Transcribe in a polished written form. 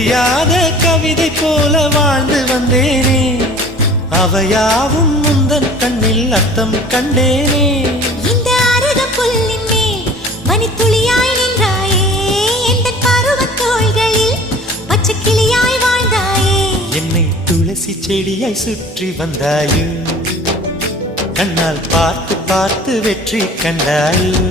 புரியாத கவிதை போல வாழ்ந்து வந்தேனே, அவையாவும் முந்தன் கண்ணில் அர்த்தம் கண்டேனே. இந்த அருக புல்லின் மேல் மணித்துளியாய் நின்றாயே, எந்த பருவத் தோள்களில் பச்சை கிளியாய் வாழ்ந்தாயே. என்னை துளசி செடியாய் சுற்றி வந்தாயோ, கண்ணால் பார்த்து பார்த்து வெற்றி கண்டாயோ.